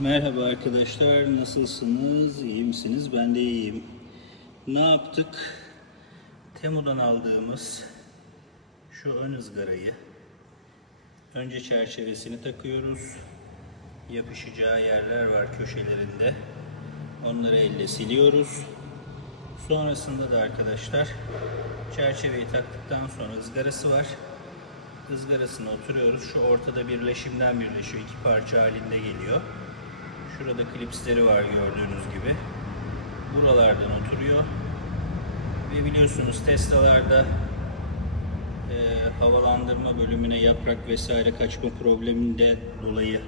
Merhaba arkadaşlar, nasılsınız? İyi misiniz? Ben de iyiyim. Ne yaptık? Temu'dan aldığımız şu ön ızgarayı önce çerçevesini takıyoruz. Yapışacağı yerler var köşelerinde. Onları elle siliyoruz. Sonrasında da arkadaşlar çerçeveyi taktıktan sonra ızgarası var. Izgarasına oturuyoruz. Şu ortada birleşimden birleşiyor. iki parça halinde geliyor. Şurada klipsleri var gördüğünüz gibi. Buralardan oturuyor. Ve biliyorsunuz Tesla'larda e, havalandırma bölümüne yaprak vesaire kaçma probleminde dolayı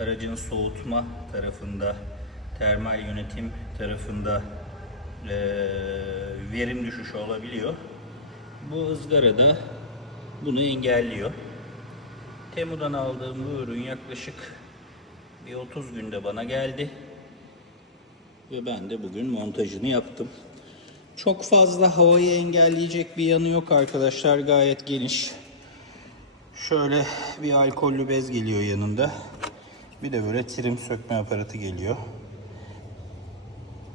aracın soğutma tarafında, termal yönetim tarafında e, verim düşüşü olabiliyor. Bu ızgara da bunu engelliyor. Temu'dan aldığım bu ürün yaklaşık bir 30 günde bana geldi. Ve ben de bugün montajını yaptım. Çok fazla havayı engelleyecek bir yanı yok arkadaşlar. Gayet geniş. Şöyle bir alkollü bez geliyor yanında. Bir de böyle trim sökme aparatı geliyor.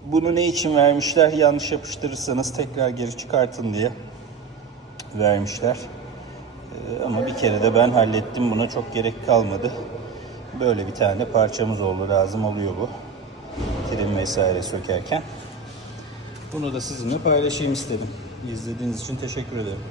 Bunu ne için vermişler? Yanlış yapıştırırsanız tekrar geri çıkartın diye vermişler. Ee, Ama bir kere de ben hallettim. Buna çok gerek kalmadı. Böyle bir tane parçamız oldu. Lazım oluyor bu. Trim vesaire sökerken. Bunu da sizinle paylaşayım istedim. İzlediğiniz için teşekkür ederim.